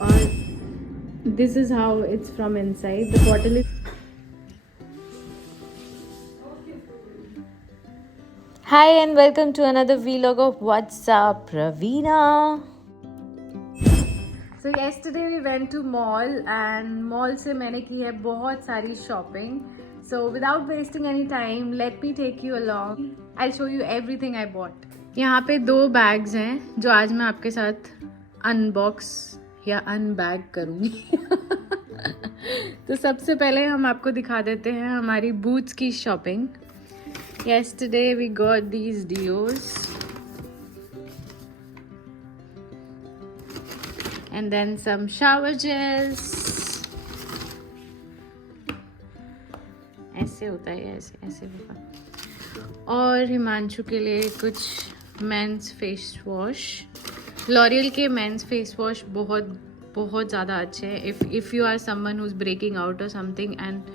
और this is how it's from inside. The bottle is. Hi and welcome to another vlog of What's Up, Raveena. So yesterday we went to mall and mall से मैंने की है बहुत सारी shopping. So without wasting any time, let me take you along. I'll show you everything I bought. यहाँ पे 2 bags हैं जो आज मैं आपके साथ unbox या unbag करूँगी. तो सबसे पहले हम आपको दिखा देते हैं हमारी Boots की shopping. Yesterday we got these deos. And then some shower gels. ऐसे होता है, ऐसे ऐसे होगा. और हिमांशु के लिए कुछ मेंस फेस वॉश. लॉरियल के मेंस फेस वॉश बहुत बहुत ज़्यादा अच्छे हैं. if you are someone who's breaking out or something, and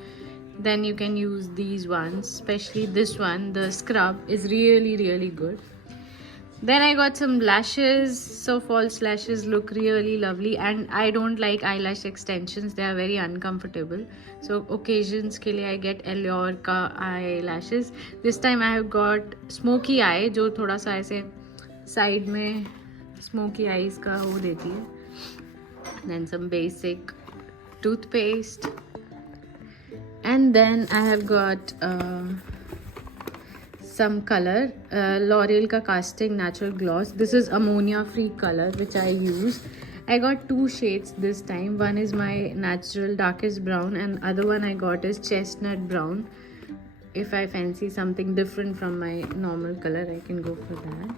then you can use these ones, especially this one. The scrub is really good. Then I got some lashes. So false lashes look really lovely, and I don't like eyelash extensions. They are very uncomfortable. So occasions के लिए I get Allure का eyelashes. This time I have got smoky eye, जो थोड़ा सा ऐसे side में smoky eyes का वो देती है. Then some basic toothpaste, and then I have got some color, L'Oreal ka casting natural gloss. This is ammonia free color which I use. I got 2 shades this time. One is my natural darkest brown and other one I got is chestnut brown. If I fancy something different from my normal color, I can go for that.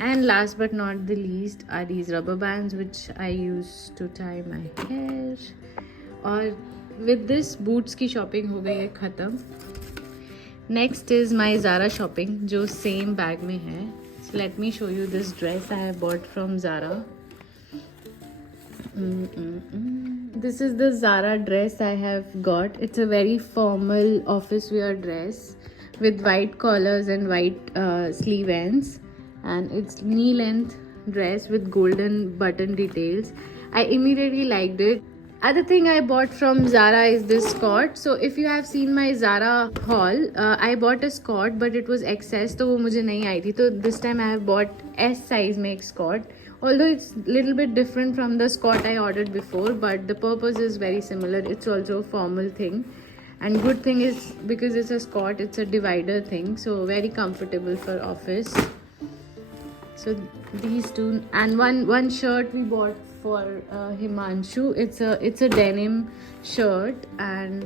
And last but not the least are these rubber bands which I use to tie my hair. और with this Boots की shopping हो गई है ख़त्म. Next is my Zara shopping, जो same bag में है. So let me show you this dress I have bought from Zara. This is the Zara dress I have got. It's a very formal office wear dress with white collars and white sleeve ends, and it's knee length dress with golden button details. I immediately liked it. Other thing I bought from Zara is this skirt. So if you have seen my Zara haul, I bought a skirt but it was excess, तो वो मुझे नहीं आई थी. तो this time I have bought S size में एक skirt. Although it's little bit different from the skirt I ordered before, but the purpose is very similar. It's also a formal thing, and good thing is because it's a skirt, it's a divider thing, so very comfortable for office. So these two, and one shirt we bought for Himanshu. It's a denim shirt, and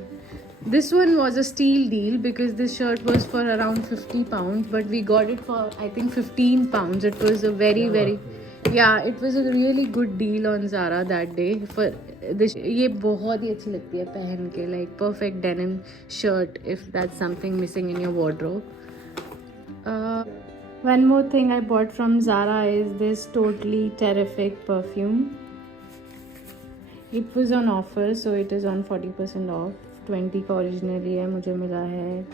this one was a steal deal because this shirt was for around 50 pounds, but we got it for I think 15 pounds. It was a very it was a really good deal on Zara that day. For this, ये बहुत ही अच्छी लगती है पहन के, like perfect denim shirt if that's something missing in your wardrobe. One more thing I bought from Zara is this Totally Terrific perfume. It was on offer, so it is on 40% off. 20 का originally है, मुझे मिला है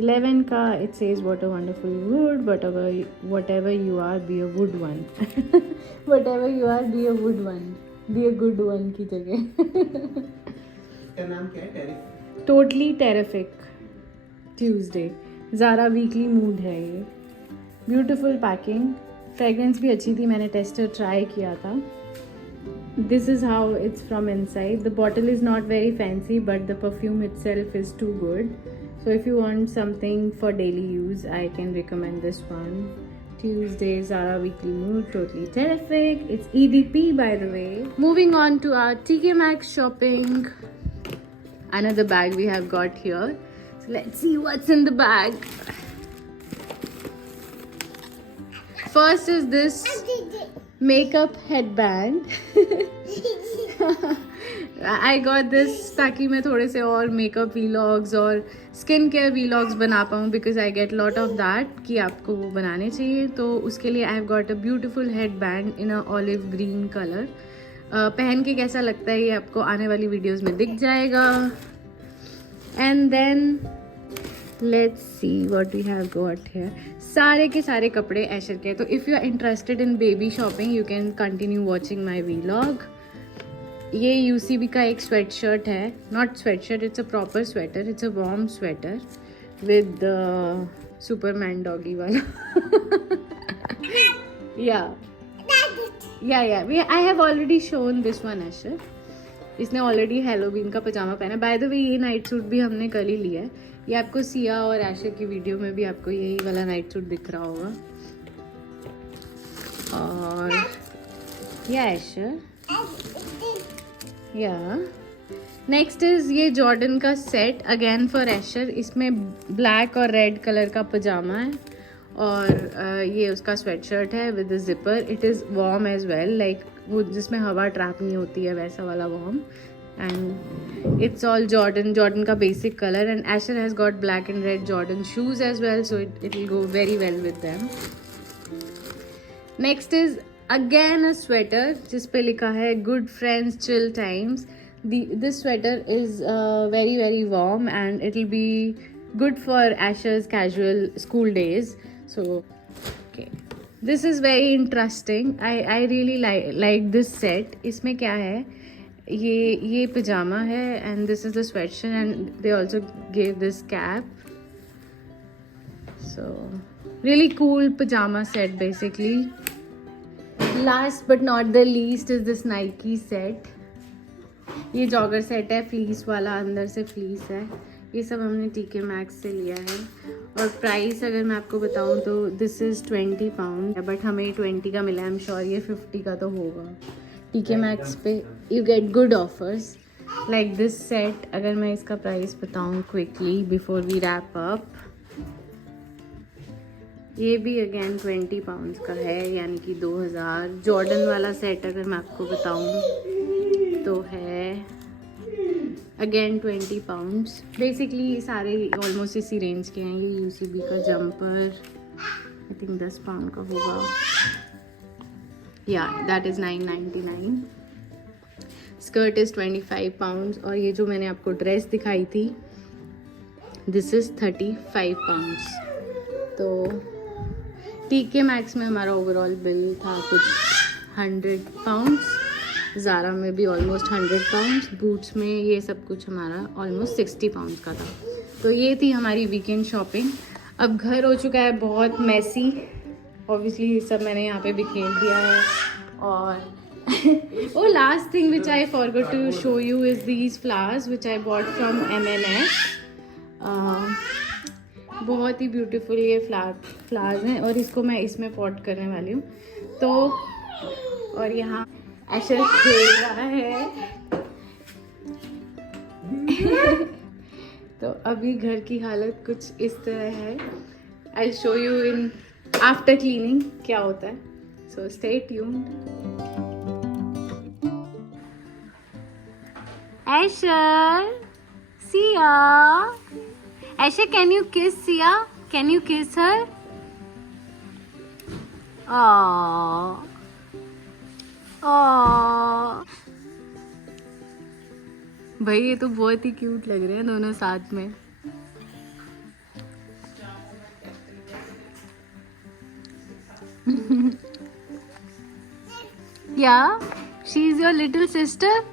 11 का. It says what a wonderful wood, whatever you are, be a wood one. Whatever you are, be a wood one. Be a good one की जगह. इसका नाम क्या है? Totally Terrific Tuesday. Zara weekly mood है ये. Beautiful packing. फ्रेगरेंस भी अच्छी थी, मैंने टेस्टर ट्राई किया था. This is how it's from inside. The bottle is not very fancy but the perfume itself is too good. So if you want something for daily use I can recommend this one. Tuesday Zara weekly mood, totally terrific. It's EDP by the way. Moving on to our TK Maxx shopping. Another bag we have got here. So let's see what's in the bag. First is this makeup headband. I got this ताकि मैं थोड़े से और makeup vlogs और skin care vlogs बना पाऊँ, because I get lot of that कि आपको वो बनाने चाहिए. तो उसके लिए I have got a beautiful headband in a olive green color. पहन के कैसा लगता है ये आपको आने वाली वीडियोस में दिख जाएगा. And then let's see what we have got here. सारे के सारे कपड़े ऐशर के. So if you are interested in baby shopping you can continue watching my vlog. ये यूसीबी का एक स्वेट शर्ट है. Not sweatshirt, it's a proper sweater. It's a warm sweater with superman doggy वाला. या I have already shown this one Asher. इसने already Halloween का पजामा पहना. बाय द वे ये नाइट सूट भी हमने कल ही लिया है. ये आपको सिया और ऐशर की वीडियो में भी आपको यही वाला नाइट सूट दिख रहा होगा. और या ऐशर या नेक्स्ट इज ये जॉर्डन का सेट अगेन फॉर ऐशर. इसमें ब्लैक और रेड कलर का पजामा है और ये उसका स्वेट शर्ट है with the zipper. It is warm as well, like वो जिसमें हवा ट्रैप नहीं होती है वैसा वाला warm. And it's all Jordan का basic colour. And Asher has got black and red Jordan shoes as well, so it will go very well with them. Next is again a sweater जिस पे लिखा है good friends chill times. This sweater is very warm and it will be good for Asher's casual school days. So okay, this is very interesting. I really like this set. इसमें क्या है, ये pajama है and this is the sweatshirt and they also gave this cap. So really cool pajama set basically. Last but not the least is this Nike set. ये jogger set है फ्लीस वाला, अंदर से फ्लीस है. ये सब हमने TK Maxx से लिया है. और प्राइस अगर मैं आपको बताऊं तो दिस इज़ 20 पाउंड, बट हमें 20 का मिला है. आई एम श्योर ये 50 का तो होगा. TK Maxx पे you get good offers like this set. अगर मैं इसका प्राइस बताऊं quickly before we wrap up, ये भी अगेन 20 पाउंड का है, यानी कि 2000. जॉर्डन वाला सेट अगर मैं आपको बताऊं तो है अगेन 20 पाउंड्स. बेसिकली सारे ऑलमोस्ट इसी रेंज के हैं. ये यूसीबी का जंपर आई थिंक 10 पाउंड का होगा. या दैट इज़ 9.99. स्कर्ट इज़ 25 पाउंड्स. और ये जो मैंने आपको ड्रेस दिखाई थी दिस इज़ 35 पाउंड्स. तो TK Maxx में हमारा ओवरऑल बिल था कुछ 100 पाउंड्स. ज़ारा में भी ऑलमोस्ट 100 पाउंड्स. बूट्स में ये सब कुछ हमारा ऑलमोस्ट 60 पाउंड का था. तो ये थी हमारी वीकेंड शॉपिंग. अब घर हो चुका है बहुत मैसी. ऑब्वियसली ये सब मैंने यहाँ पे बिखेर दिया है. और वो last thing which I forgot to show you is these flowers which I bought from M&S. बहुत ही ब्यूटीफुल ये फ्लावर्स हैं और इसको मैं इसमें पॉट करने वाली हूँ. तो और यहाँ ऐशर खेल रहा है. तो अभी घर की हालत कुछ इस तरह है. I show you in after cleaning क्या होता है. So stay tuned. Asher, Siya, Asher can you kiss Siya? Can you किस हर? भाई ये तो बहुत ही क्यूट लग रहे हैं दोनों साथ में. या she is your little sister.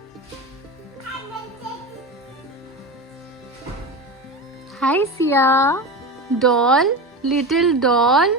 Hi Siya, doll, little doll.